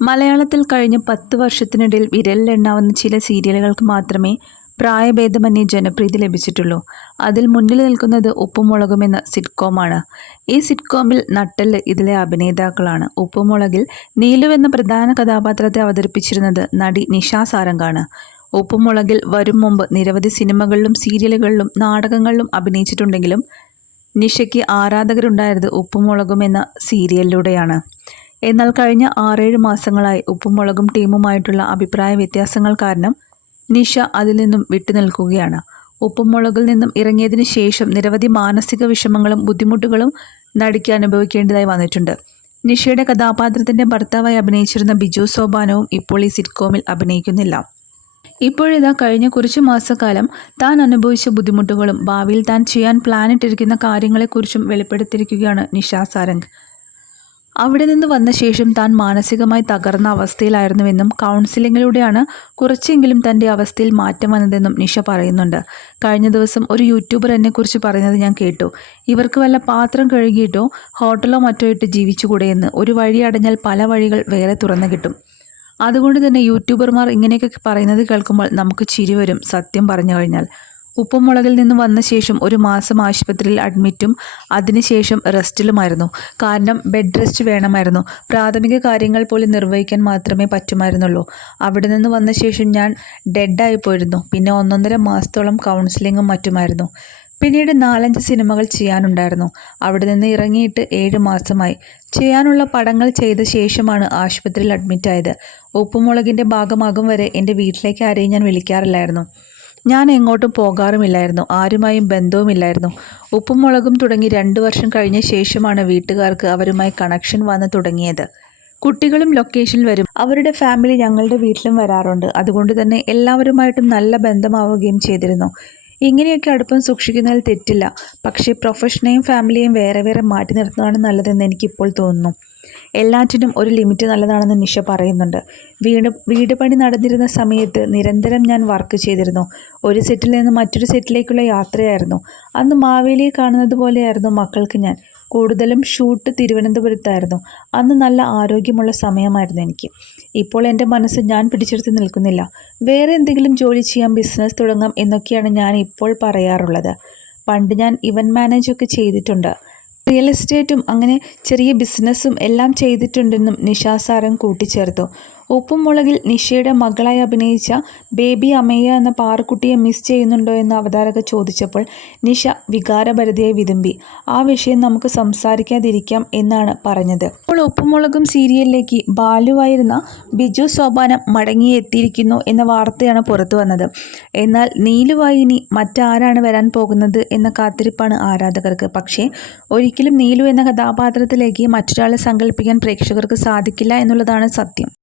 മലയാളത്തിൽ കഴിഞ്ഞ പത്ത് വർഷത്തിനിടയിൽ വിരലിലെണ്ണാവുന്ന ചില സീരിയലുകൾക്ക് മാത്രമേ പ്രായഭേദമന്യേ ജനപ്രീതി ലഭിച്ചിട്ടുള്ളൂ. അതിൽ മുന്നിൽ നിൽക്കുന്നത് ഉപ്പുമുളകും എന്ന സിറ്റ്കോമാണ്. ഈ സിറ്റ്കോമിൽ നട്ടൽ ഇതിലെ അഭിനേതാക്കളാണ്. ഉപ്പുമുളകിൽ നീലു എന്ന പ്രധാന കഥാപാത്രത്തെ അവതരിപ്പിച്ചിരുന്നത് നടി നിഷാ സാരംഗാണ്. ഉപ്പുമുളകിൽ വരും മുമ്പ് നിരവധി സിനിമകളിലും സീരിയലുകളിലും നാടകങ്ങളിലും അഭിനയിച്ചിട്ടുണ്ടെങ്കിലും നിഷയ്ക്ക് ആരാധകരുണ്ടായത് ഉപ്പുമുളകും എന്ന സീരിയലിലൂടെയാണ്. എന്നാൽ കഴിഞ്ഞ ആറേഴ് മാസങ്ങളായി ഉപ്പുമുളകും ടീമുമായിട്ടുള്ള അഭിപ്രായ വ്യത്യാസങ്ങൾ കാരണം നിഷ അതിൽ നിന്നും വിട്ടുനിൽക്കുകയാണ് ഉപ്പുമുളകിൽ നിന്നും ഇറങ്ങിയതിന് ശേഷം നിരവധി മാനസിക വിഷമങ്ങളും ബുദ്ധിമുട്ടുകളും നടിക്ക് അനുഭവിക്കേണ്ടതായി വന്നിട്ടുണ്ട്. നിഷയുടെ കഥാപാത്രത്തിന്റെ ഭർത്താവായി അഭിനയിച്ചിരുന്ന ബിജു സോപാനവും ഇപ്പോൾ ഈ സിറ്റ്കോമിൽ അഭിനയിക്കുന്നില്ല. ഇപ്പോഴിതാ കഴിഞ്ഞ കുറച്ചു മാസക്കാലം താൻ അനുഭവിച്ച ബുദ്ധിമുട്ടുകളും ഭാവിയിൽ താൻ ചെയ്യാൻ പ്ലാനിട്ടിരിക്കുന്ന കാര്യങ്ങളെക്കുറിച്ചും വെളിപ്പെടുത്തിയിരിക്കുകയാണ് നിഷ സാരംഗ്. അവിടെ നിന്ന് വന്ന ശേഷം താൻ മാനസികമായി തകർന്ന അവസ്ഥയിലായിരുന്നുവെന്നും കൗൺസിലിങ്ങിലൂടെയാണ് കുറച്ചെങ്കിലും തന്റെ അവസ്ഥയിൽ മാറ്റം വന്നതെന്നും നിഷ പറയുന്നുണ്ട്. കഴിഞ്ഞ ദിവസം ഒരു യൂട്യൂബർ എന്നെക്കുറിച്ച് പറയുന്നത് ഞാൻ കേട്ടു. ഇവർക്ക് വല്ല പാത്രം കഴുകിയിട്ടോ ഹോട്ടലോ മറ്റോ ഇട്ട് ജീവിച്ചുകൂടെയെന്ന് ഒരു വഴി അടഞ്ഞാൽ പല വഴികൾ വേറെ തുറന്നു കിട്ടും. അതുകൊണ്ട് തന്നെ യൂട്യൂബർമാർ ഇങ്ങനെയൊക്കെ പറയുന്നത് കേൾക്കുമ്പോൾ നമുക്ക് ചിരി വരും സത്യം പറഞ്ഞു കഴിഞ്ഞാൽ. ഉപ്പുമുളകിൽ നിന്ന് വന്ന ശേഷം ഒരു മാസം ആശുപത്രിയിൽ അഡ്മിറ്റും അതിനുശേഷം റെസ്റ്റിലുമായിരുന്നു. കാരണം ബെഡ് റെസ്റ്റ് വേണമായിരുന്നു. പ്രാഥമിക കാര്യങ്ങൾ പോലും നിർവഹിക്കാൻ മാത്രമേ പറ്റുമായിരുന്നുള്ളൂ. അവിടെ നിന്ന് വന്ന ശേഷം ഞാൻ ഡെഡായി പോയിരുന്നു പിന്നെ ഒന്നൊന്നര മാസത്തോളം കൗൺസിലിങ്ങും മറ്റുമായിരുന്നു. പിന്നീട് നാലഞ്ച് സിനിമകൾ ചെയ്യാനുണ്ടായിരുന്നു. അവിടെ നിന്ന് ഇറങ്ങിയിട്ട് ഏഴ് മാസമായി. ചെയ്യാനുള്ള പടങ്ങൾ ചെയ്ത ശേഷമാണ് ആശുപത്രിയിൽ അഡ്മിറ്റായത്. ഉപ്പുമുളകിന്റെ ഭാഗമാകും വരെ എന്റെ വീട്ടിലേക്ക് ആരെയും ഞാൻ വിളിക്കാറില്ലായിരുന്നു. ഞാൻ എങ്ങോട്ടും പോകാറുമില്ലായിരുന്നു. ആരുമായും ബന്ധവുമില്ലായിരുന്നു. ഉപ്പും മുളകും തുടങ്ങി രണ്ട് വർഷം കഴിഞ്ഞ ശേഷമാണ് വീട്ടുകാർക്ക് അവരുമായി കണക്ഷൻ വന്ന് തുടങ്ങിയത്. കുട്ടികളും ലൊക്കേഷനിൽ വരും. അവരുടെ ഫാമിലി ഞങ്ങളുടെ വീട്ടിലും വരാറുണ്ട്. അതുകൊണ്ട് തന്നെ എല്ലാവരുമായിട്ടും നല്ല ബന്ധമാവുകയും ചെയ്തിരുന്നു. ഇങ്ങനെയൊക്കെ അടുപ്പം സൂക്ഷിക്കുന്നതിൽ തെറ്റില്ല. പക്ഷേ പ്രൊഫഷനെയും ഫാമിലിയെയും വേറെ വേറെ മാറ്റി നിർത്തുന്നതാണ് നല്ലതെന്ന് എനിക്കിപ്പോൾ തോന്നുന്നു. എല്ലാറ്റിനും ഒരു ലിമിറ്റ് നല്ലതാണെന്ന് നിഷ പറയുന്നുണ്ട്. വീട് വീട് പണി നടന്നിരുന്ന സമയത്ത് നിരന്തരം ഞാൻ വർക്ക് ചെയ്തിരുന്നു. ഒരു സെറ്റിൽ നിന്ന് മറ്റൊരു സെറ്റിലേക്കുള്ള യാത്രയായിരുന്നു. അന്ന് മാവേലിയെ കാണുന്നത് പോലെയായിരുന്നു മക്കൾക്ക് ഞാൻ. കൂടുതലും ഷൂട്ട് തിരുവനന്തപുരത്തായിരുന്നു. അന്ന് നല്ല ആരോഗ്യമുള്ള സമയമായിരുന്നു എനിക്ക്. ഇപ്പോൾ എന്റെ മനസ്സ് ഞാൻ പിടിച്ചെടുത്ത് നിൽക്കുന്നില്ല. വേറെ എന്തെങ്കിലും ജോലി ചെയ്യാം ബിസിനസ് തുടങ്ങാം എന്നൊക്കെയാണ് ഞാൻ ഇപ്പോൾ പറയാറുള്ളത്. പണ്ട് ഞാൻ ഇവന്റ് മാനേജൊക്കെ ചെയ്തിട്ടുണ്ട്. റിയൽ എസ്റ്റേറ്റും അങ്ങനെ ചെറിയ ബിസിനസ്സും എല്ലാം ചെയ്തിട്ടുണ്ടെന്നും നിഷാസാരം കൂട്ടിച്ചേർത്തു. ഉപ്പും മുളകിൽ നിഷയുടെ മകളായി അഭിനയിച്ച ബേബി അമ്മയ്യ എന്ന പാറക്കുട്ടിയെ മിസ് ചെയ്യുന്നുണ്ടോ എന്ന് അവതാരക ചോദിച്ചപ്പോൾ നിഷ വികാരഭരതിയായി വിതുമ്പി. ആ വിഷയം നമുക്ക് സംസാരിക്കാതിരിക്കാം എന്നാണ് പറഞ്ഞത്. ഉപ്പും ഉപ്പുമുളകും സീരിയലിലേക്ക് ബാലുവായിരുന്ന ബിജു സോപാനം മടങ്ങിയെത്തിയിരിക്കുന്നു എന്ന വാർത്തയാണ് പുറത്തു വന്നത്. എന്നാൽ നീലുവായി ഇനി മറ്റാരാണ് വരാൻ പോകുന്നത് എന്ന കാത്തിരിപ്പാണ് ആരാധകർക്ക്. പക്ഷേ ഒരിക്കലും നീലു എന്ന കഥാപാത്രത്തിലേക്ക് മറ്റൊരാളെ സങ്കല്പിക്കാൻ പ്രേക്ഷകർക്ക് സാധിക്കില്ല എന്നുള്ളതാണ് സത്യം.